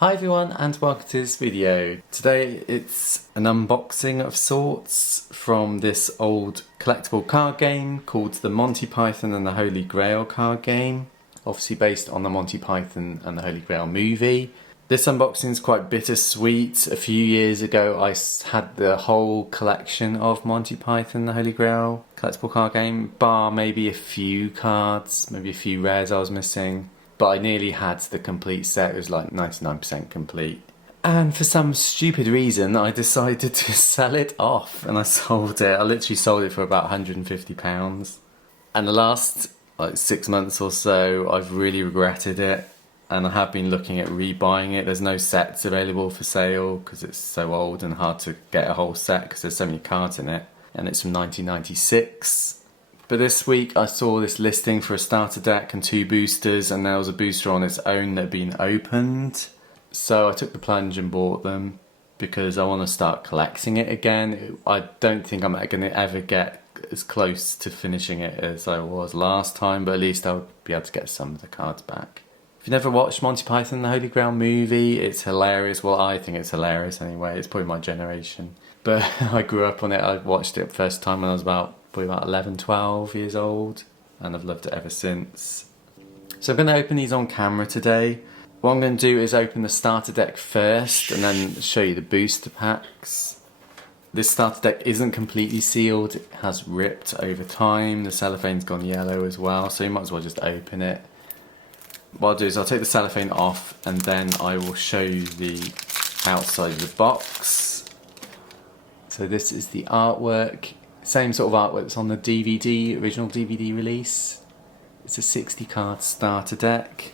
Hi everyone and welcome to this video. Today it's an unboxing of sorts from this old collectible card game called the Monty Python and the Holy Grail card game. Obviously based on the Monty Python and the Holy Grail movie. This unboxing is quite bittersweet. A few years ago I had the whole collection of Monty Python and the Holy Grail collectible card game, bar maybe a few cards, maybe a few rares I was missing. But I nearly had the complete set. It was like 99% complete. And for some stupid reason, I decided to sell it off and I sold it. I literally sold it for about £150. And the last 6 months or so, I've really regretted it. And I have been looking at rebuying it. There's no sets available for sale because it's so old and hard to get a whole set because there's so many cards in it. And it's from 1996. But this week I saw this listing for a starter deck and 2 boosters, and there was a booster on its own that had been opened. So I took the plunge and bought them because I want to start collecting it again. I don't think I'm going to ever get as close to finishing it as I was last time, but at least I'll be able to get some of the cards back. If you've never watched Monty Python and the Holy Grail movie, it's hilarious. Well, I think it's hilarious anyway. It's probably my generation. But I grew up on it. I watched it first time when I was probably about 11, 12 years old, and I've loved it ever since. So I'm going to open these on camera today. What I'm going to do is open the starter deck first and then show you the booster packs. This starter deck isn't completely sealed, it has ripped over time, the cellophane's gone yellow as well, so you might as well just open it. What I'll do is I'll take the cellophane off and then I will show you the outside of the box. So this is the artwork. Same sort of artwork that's on the DVD, original DVD release. It's a 60 card starter deck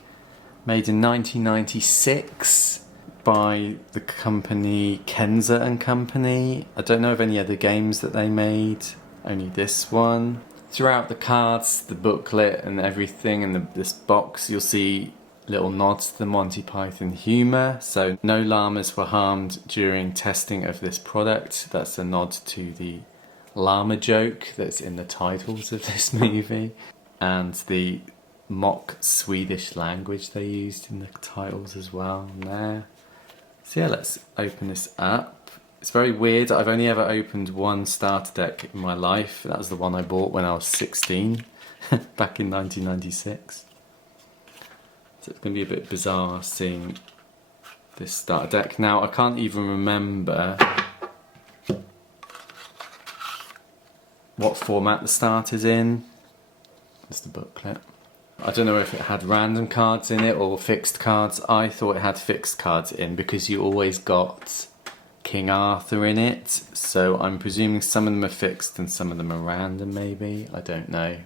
made in 1996 by the company Kenza and Company. I don't know of any other games that they made, only this one. Throughout the cards, the booklet and everything and this box, you'll see little nods to the Monty Python humour. So no llamas were harmed during testing of this product. That's a nod to the llama joke that's in the titles of this movie and the mock Swedish language they used in the titles as well there. So yeah, let's open this up. It's very weird. I've only ever opened one starter deck in my life. That was the one I bought when I was 16 back in 1996. So it's going to be a bit bizarre seeing this starter deck. Now I can't even remember what format the starter's in. That's the booklet. I don't know if it had random cards in it or fixed cards. I thought it had fixed cards in because you always got King Arthur in it. So I'm presuming some of them are fixed and some of them are random maybe. I don't know.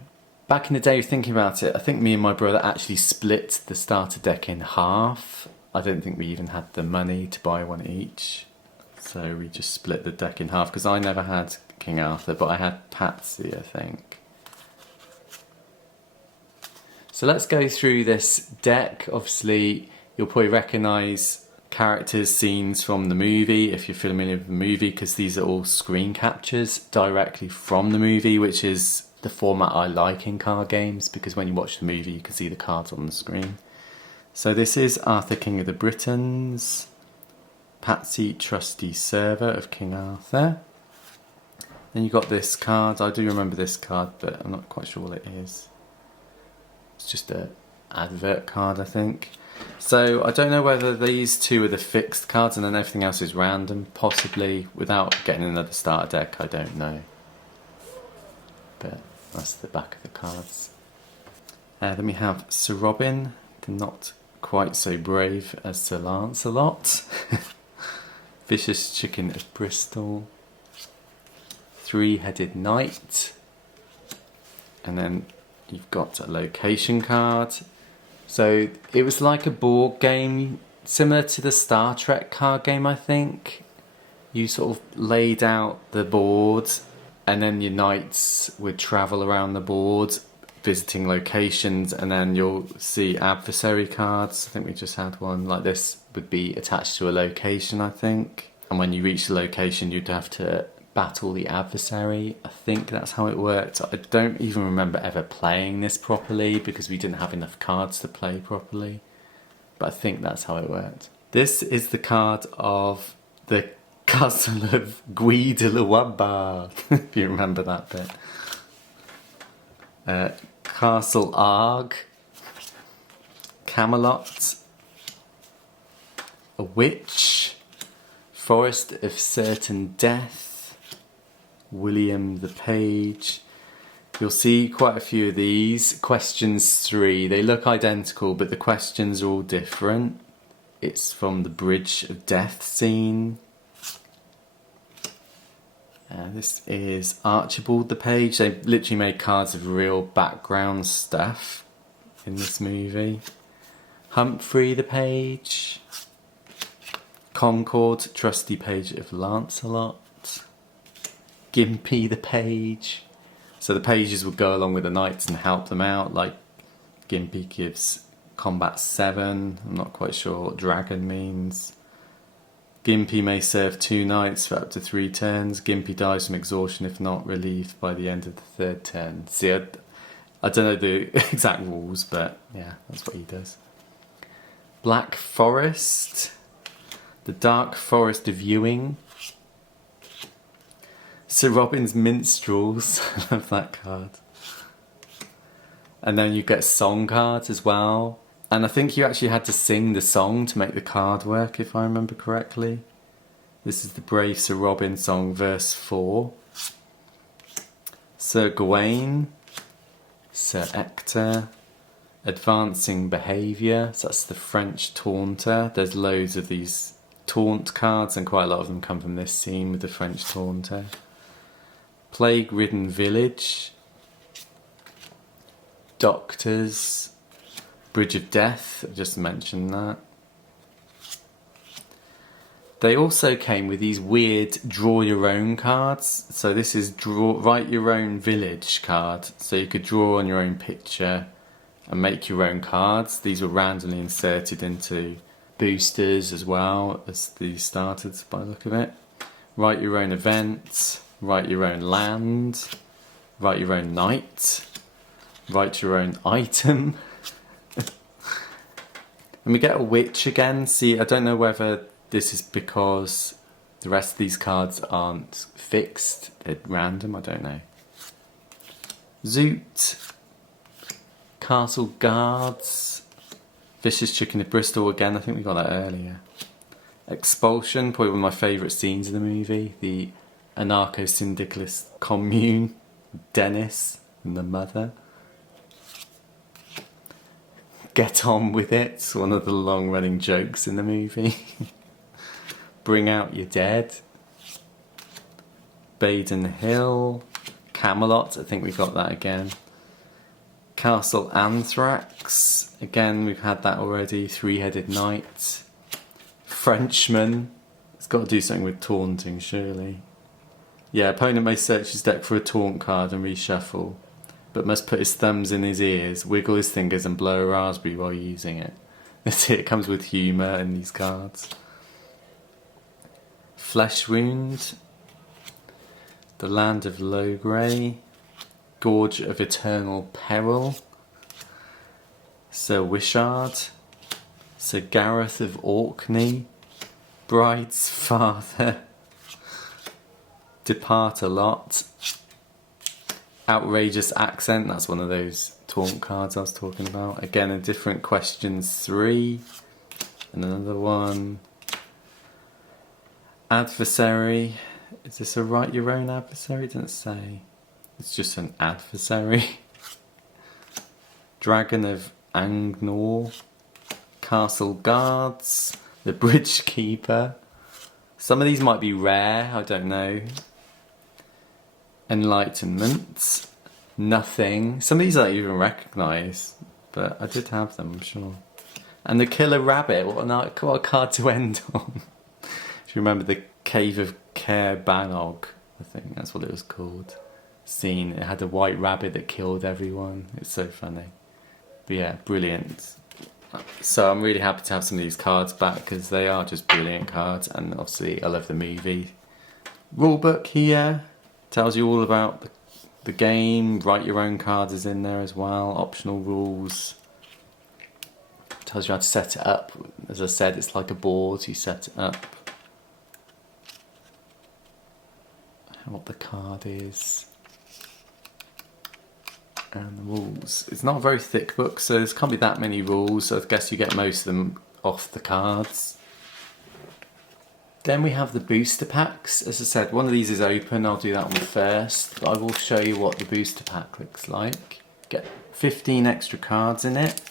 Back in the day, thinking about it, I think me and my brother actually split the starter deck in half. I don't think we even had the money to buy one each. So we just split the deck in half because I never had King Arthur, but I had Patsy, I think. So let's go through this deck. Obviously, you'll probably recognise characters, scenes from the movie if you're familiar with the movie, because these are all screen captures directly from the movie, which is the format I like in card games, because when you watch the movie you can see the cards on the screen. So this is Arthur, King of the Britons, Patsy, trusty server of King Arthur. Then you got this card. I do remember this card, but I'm not quite sure what it is. It's just an advert card, I think. So I don't know whether these two are the fixed cards and then everything else is random, possibly. Without getting another starter deck, I don't know. But that's the back of the cards. Then we have Sir Robin, the not quite so brave as Sir Lancelot. Vicious Chicken of Bristol. Three-Headed Knight, and then you've got a location card. So it was like a board game similar to the Star Trek card game, I think. You sort of laid out the board and then your knights would travel around the board visiting locations, and then you'll see adversary cards. I think we just had one like this would be attached to a location, I think, and when you reach the location you'd have to battle the adversary. I think that's how it worked. I don't even remember ever playing this properly because we didn't have enough cards to play properly, but I think that's how it worked. This is the card of the Castle of Guidelawamba, if you remember that bit. Castle Arg, Camelot, a witch, Forest of Certain Death, William the Page. You'll see quite a few of these. Questions 3, they look identical but the questions are all different. It's from the Bridge of Death scene. This is Archibald the Page. They literally made cards of real background stuff in this movie. Humphrey the Page. Concord, trusty page of Lancelot. Gimpy the Page. So the pages would go along with the knights and help them out, like Gimpy gives combat 7. I'm not quite sure what dragon means. Gimpy may serve 2 knights for up to 3 turns. Gimpy dies from exhaustion if not relieved by the end of the 3rd turn. See, I don't know the exact rules, but yeah, that's what he does. Black Forest. The Dark Forest of Ewing. Sir Robin's Minstrels. I love that card. And then you get song cards as well. And I think you actually had to sing the song to make the card work, if I remember correctly. This is the Brave Sir Robin song, verse 4. Sir Gawain. Sir Ector. Advancing Behaviour. So that's the French taunter. There's loads of these taunt cards and quite a lot of them come from this scene with the French taunter. Plague-ridden Village. Doctors. Bridge of Death, I just mentioned that. They also came with these weird draw your own cards. So this is write your own village card. So you could draw on your own picture and make your own cards. These were randomly inserted into boosters as well as the starters by the look of it. Write your own event, write your own land, write your own knight, write your own item. And we get a witch again. See, I don't know whether this is because the rest of these cards aren't fixed, they're random, I don't know. Zoot, Castle Guards, Vicious Chicken of Bristol again, I think we got that earlier. Expulsion, probably one of my favourite scenes in the movie, the anarcho-syndicalist commune, Dennis and the mother. Get on with it, it's one of the long-running jokes in the movie. Bring out your dead. Baden Hill. Camelot, I think we got that again. Castle Anthrax, again we've had that already. Three-headed knight. Frenchman, it's got to do something with taunting surely. Yeah, opponent may search his deck for a taunt card and reshuffle, but must put his thumbs in his ears, wiggle his fingers and blow a raspberry while using it. That's it, it comes with humour in these cards. Flesh Wound. The Land of Logray. Gorge of Eternal Peril. Sir Wishard. Sir Gareth of Orkney. Bride's Father. Depart a Lot. Outrageous Accent, that's one of those taunt cards I was talking about. Again, a different questions 3. And another one. Adversary. Is this a write your own adversary? It doesn't say. It's just an adversary. Dragon of Angnor. Castle Guards. The Bridge Keeper. Some of these might be rare, I don't know. Enlightenment. Nothing. Some of these I don't even recognise, but I did have them, I'm sure. And the Killer Rabbit, what a card to end on. If you remember the Cave of Caer Banog, I think that's what it was called. Scene, it had a white rabbit that killed everyone. It's so funny. But yeah, brilliant. So I'm really happy to have some of these cards back because they are just brilliant cards, and obviously I love the movie. Rulebook here tells you all about the game. Write your own cards is in there as well. Optional rules. Tells you how to set it up. As I said, it's like a board, you set it up. What the card is. And the rules. It's not a very thick book, so there can't be that many rules, so I guess you get most of them off the cards. Then we have the booster packs. As I said, one of these is open, I'll do that one first, but I will show you what the booster pack looks like. Get 15 extra cards in it.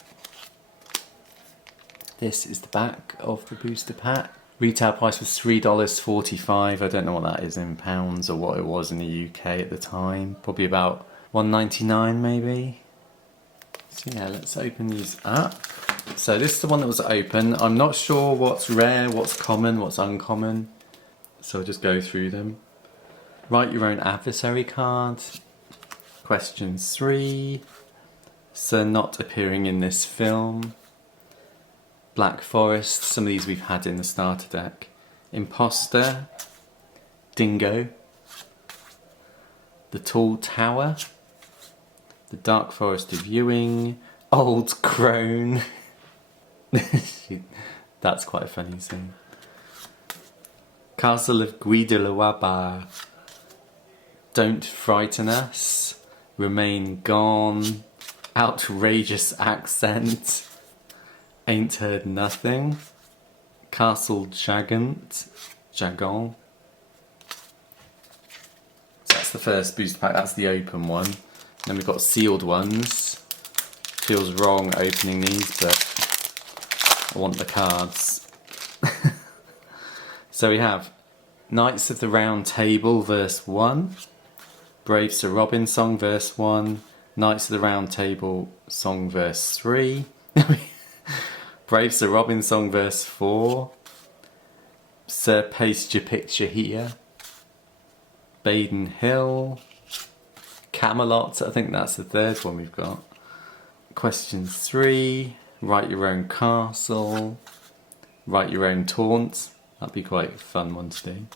This is the back of the booster pack. Retail price was $3.45. I don't know what that is in pounds or what it was in the UK at the time. Probably about $1.99 maybe. So yeah, let's open these up. So this is the one that was open. I'm not sure what's rare, what's common, what's uncommon. So I'll just go through them. Write your own adversary card. Question 3. Sir not appearing in this film. Black Forest, some of these we've had in the starter deck. Imposter. Dingo. The Tall Tower. The Dark Forest of Ewing. Old Crone. That's quite a funny scene. Castle of Guidelawaba. Don't Frighten Us. Remain Gone. Outrageous Accent. Ain't Heard Nothing. Castle Jagant. Jagon. So that's the first booster pack, that's the open one. Then we've got sealed ones. Feels wrong opening these, but I want the cards. So we have Knights of the Round Table verse 1. Brave Sir Robin song verse 1. Knights of the Round Table song verse 3. Brave Sir Robin song verse 4. Sir Paste Your Picture Here. Baden Hill. Camelot, I think that's the third one we've got. Question 3. Write Your Own Castle. Write Your Own Taunt. That'd be quite a fun one to do.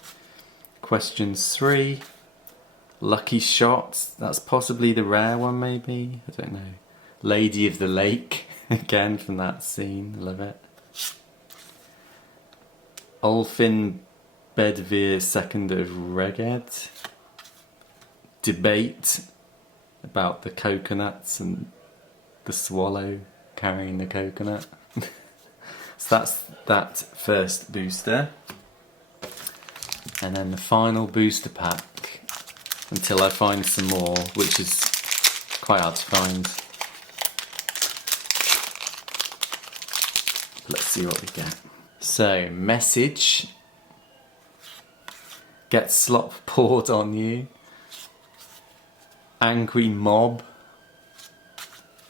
Question 3. Lucky Shot. That's possibly the rare one maybe. I don't know. Lady of the Lake. Again from that scene. I love it. Ulfin Bedvere Second of Reged. Debate about the coconuts and the swallow carrying the coconut. So that's that first booster. And then the final booster pack, until I find some more, which is quite hard to find. Let's see what we get. So, message. Get slop poured on you. Angry mob.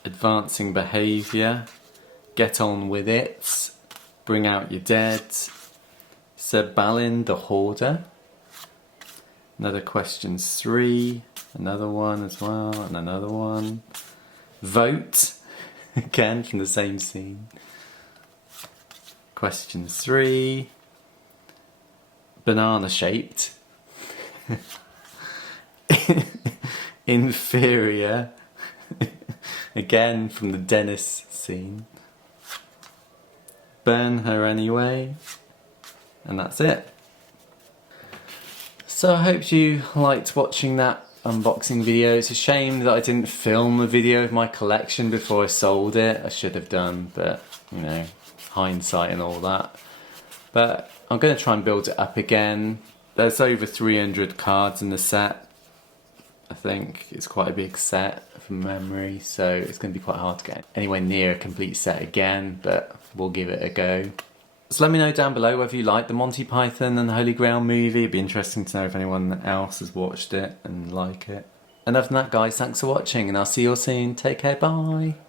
Advancing behaviour. Get on with it. Bring out your dead. Sir Balin the Hoarder. Another question 3. Another one as well. And another one. Vote. Again from the same scene. Question 3. Banana shaped. Inferior. Again from the Dennis scene. Burn her anyway. And that's it. So I hope you liked watching that unboxing video. It's a shame that I didn't film a video of my collection before I sold it. I should have done, but you know, hindsight and all that. But I'm going to try and build it up again. There's over 300 cards in the set. I think it's quite a big set from memory, so it's going to be quite hard to get anywhere near a complete set again, but we'll give it a go. So let me know down below whether you like the Monty Python and the Holy Grail movie. It'd be interesting to know if anyone else has watched it and like it. And other than that guys, thanks for watching and I'll see you all soon. Take care, bye!